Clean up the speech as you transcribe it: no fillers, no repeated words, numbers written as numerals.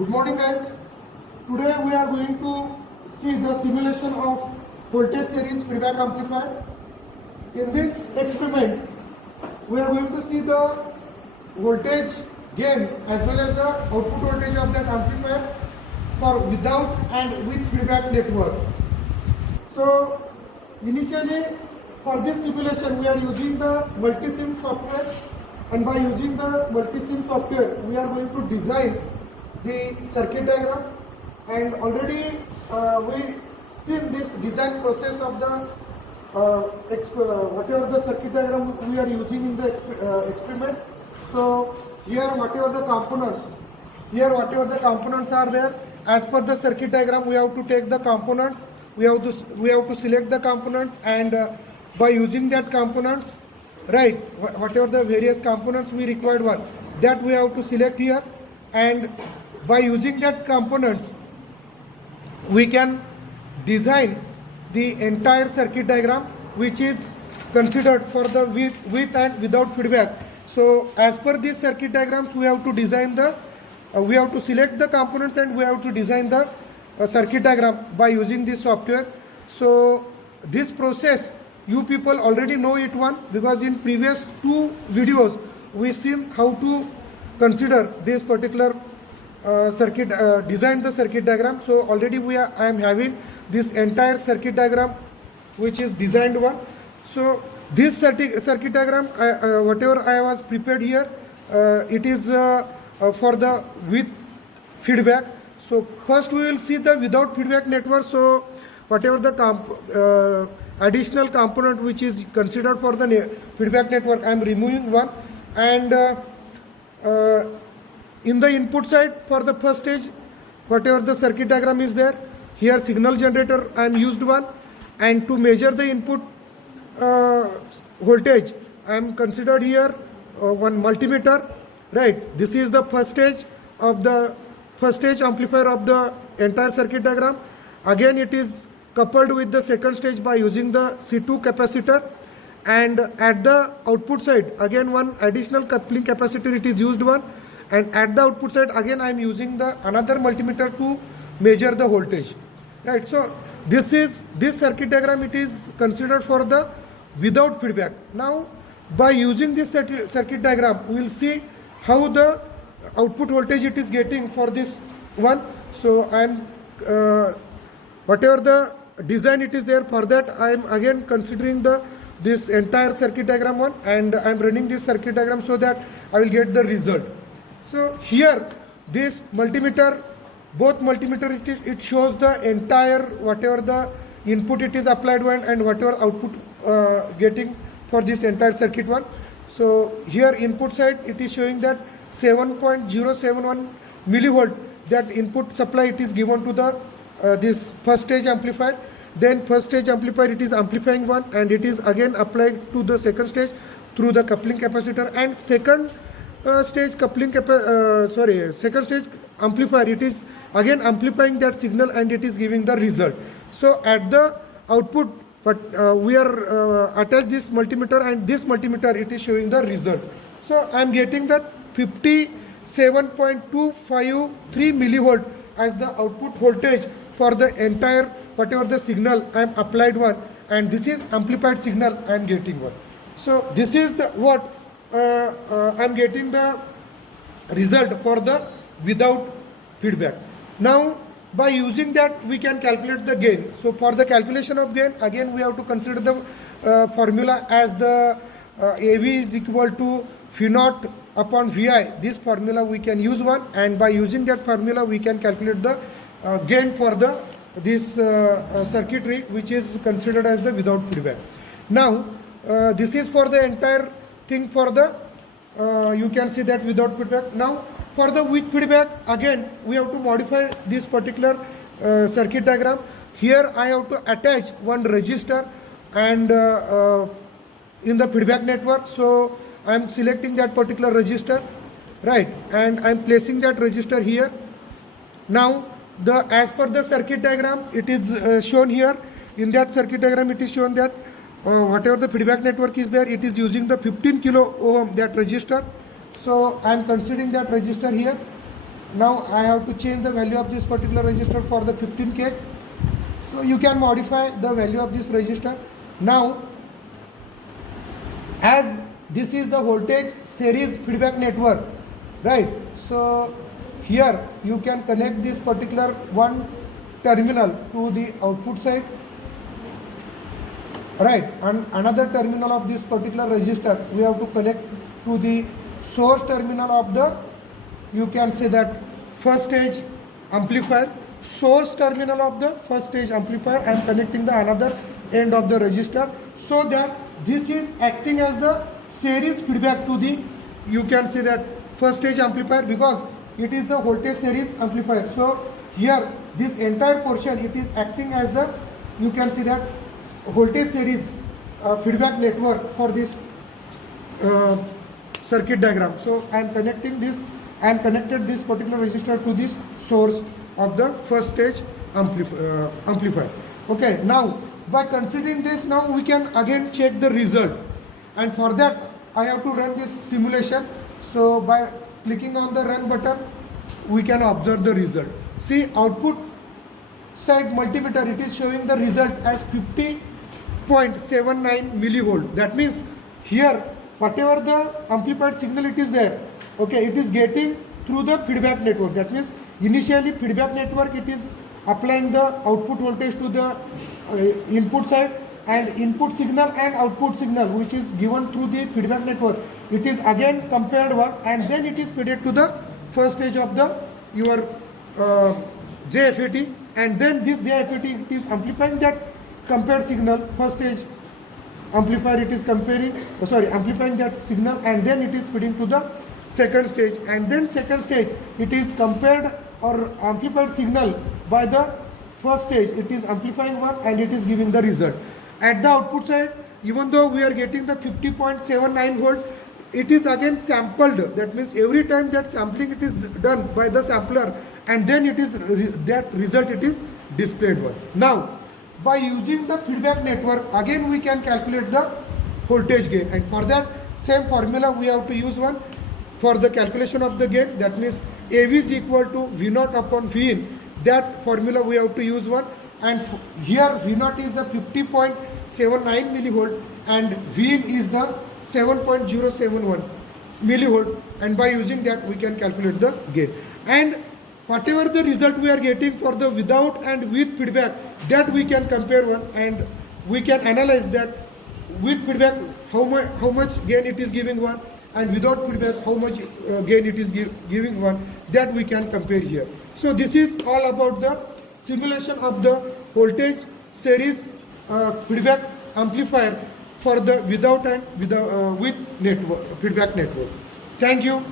Good morning guys. Today we are going to see the simulation of voltage series feedback amplifier. In this experiment we are going to see the voltage gain as well as the output voltage of that amplifier for without and with feedback network. So initially for this simulation we are using the multi-sim software, and by using the multi-sim software we are going to design the circuit diagram, and already we seen this design process of the whatever the circuit diagram we are using in the experiment. So here whatever the components are there, as per the circuit diagram we have to take the components, we have to select the components, and by using that components, right, whatever the various components we required one, that we have to select here, and by using that components we can design the entire circuit diagram which is considered for the with and without feedback. So as per these circuit diagrams we have to design the we have to select the components and we have to design the circuit diagram by using this software. So this process you people already know it one, because in previous two videos we seen how to consider this particular design the circuit diagram. So already I am having this entire circuit diagram which is designed one. So this circuit diagram whatever I was prepared here, it is for the with feedback. So first we will see the without feedback network. So whatever the additional component which is considered for the feedback network, I am removing one, and in the input side for the first stage whatever the circuit diagram is there, here signal generator I am used one, and to measure the input voltage I am considered here one multimeter, right. This is the first stage amplifier of the entire circuit diagram. Again it is coupled with the second stage by using the C2 capacitor, and at the output side again one additional coupling capacitor it is used one, and at the output side again I am using the another multimeter to measure the voltage, right. So this circuit diagram, it is considered for the without feedback. Now by using this circuit diagram we will see how the output voltage it is getting for this one. So I am whatever the design it is there, for that I am again considering this entire circuit diagram one, and I am running this circuit diagram so that I will get the result. So here this multimeter, both multimeter it shows the entire whatever the input it is applied one and whatever output getting for this entire circuit one. So here input side it is showing that 7.071 millivolt, that input supply it is given to the this first stage amplifier. Then first stage amplifier it is amplifying one, and it is again applied to the second stage through the coupling capacitor, and second stage second stage amplifier it is again amplifying that signal and it is giving the result. So at the output we are attached this multimeter, and this multimeter it is showing the result. So I am getting that 57.253 millivolt as the output voltage for the entire whatever the signal I am applied one, and this is amplified signal I am getting one. So this is the what I am getting the result for the without feedback. Now by using that we can calculate the gain. So for the calculation of gain again we have to consider the formula as the AV is equal to phi naught upon Vi. This formula we can use one, and by using that formula we can calculate the gain for this circuitry which is considered as the without feedback. Now this is for the entire thing for the you can see that without feedback. Now for the with feedback again we have to modify this particular circuit diagram. Here I have to attach one resistor and in the feedback network. So I am selecting that particular resistor, right, and I am placing that resistor here. Now as per the circuit diagram it is shown here. In that circuit diagram it is shown that whatever the feedback network is there, it is using the 15 kilo ohm that resistor. So I am considering that resistor here, now I have to change the value of this particular resistor for the 15K. So you can modify the value of this resistor. Now, as this is the voltage series feedback network, right? So here you can connect this particular one terminal to the output side, right? And another terminal of this particular resistor we have to connect to the source terminal of the, you can say that, first stage amplifier. Source terminal of the first stage amplifier, I am connecting the another end of the resistor, so that this is acting as the series feedback to the, you can say that, first stage amplifier, because it is the voltage series amplifier. So here this entire portion, it is acting as the, you can see that, voltage series feedback network for this circuit diagram. So I am connecting this, I am connected this particular resistor to this source of the first stage amplifier. Okay, now by considering this, now we can again check the result, and for that I have to run this simulation. So by clicking on the run button, we can observe the result. See, output side multimeter, it is showing the result as 50.79 millivolt. That means here whatever the amplified signal it is there, okay, it is getting through the feedback network. That means initially feedback network, it is applying the output voltage to the input side, and input signal and output signal which is given through the feedback network, it is again compared one, and then it is fed to the first stage of the your JFET, and then this JFET, it is amplifying that compared signal. First stage amplifier, it is amplifying that signal, and then it is feeding to the second stage, and then second stage, it is compared or amplified signal by the first stage, it is amplifying one, and it is giving the result. At the output side, even though we are getting the 50.79 volts, it is again sampled. That means every time that sampling, it is done by the sampler, and then it is that result, it is displayed one. Now by using the feedback network, again we can calculate the voltage gain, and for that same formula we have to use one for the calculation of the gain. That means AV is equal to V0 upon Vin. That formula we have to use one, and here V0 is the 50.79 millivolt and Vin is the 7.071 millivolt, and by using that we can calculate the gain. And whatever the result we are getting for the without and with feedback, that we can compare one, and we can analyze that with feedback how much gain it is giving one, and without feedback how much gain it is giving one, that we can compare here. So this is all about the simulation of the voltage series feedback amplifier for the without and with network feedback network. Thank you.